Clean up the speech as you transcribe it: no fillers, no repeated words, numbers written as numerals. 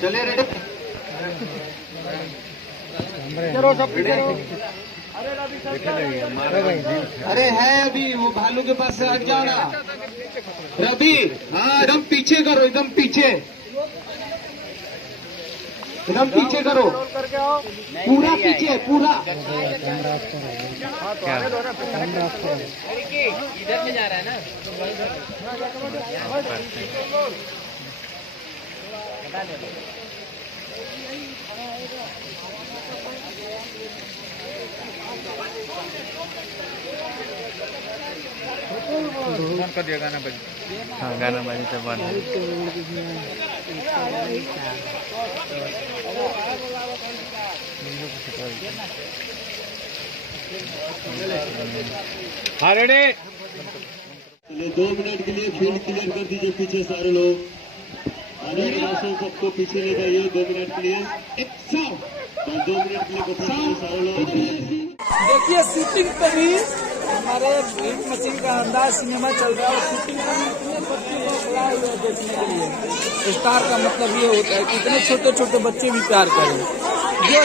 चले रेडी। अरे है अभी वो भालू के पास से हट जाओ ना रवि। हाँ एकदम पीछे करो, एकदम पीछे, एकदम पीछे करो, पूरा पीछे, पूरा। इधर में जा रहा है ना। कर दिया गाना बज। हाँ गाना बजे तो बंद है। हाँ रेडी। 2 मिनट के लिए फील्ड क्लियर कर दीजिए पीछे सारे लोग। आने वाले सबको पीछे ले जाइए 2 मिनट के लिए। 2 मिनट के लिए बता सारे लोग। देखिए शूटिंग पे भी हमारे भीड़ मशीन का अंदाज सिनेमा चल रहा है और शूटिंग में इतने बच्चे लोग बुलाए हुए हैं देखने के लिए। स्टार का मतलब ये होता है कि इतने छोटे छोटे बच्चे भी प्यार करें। जो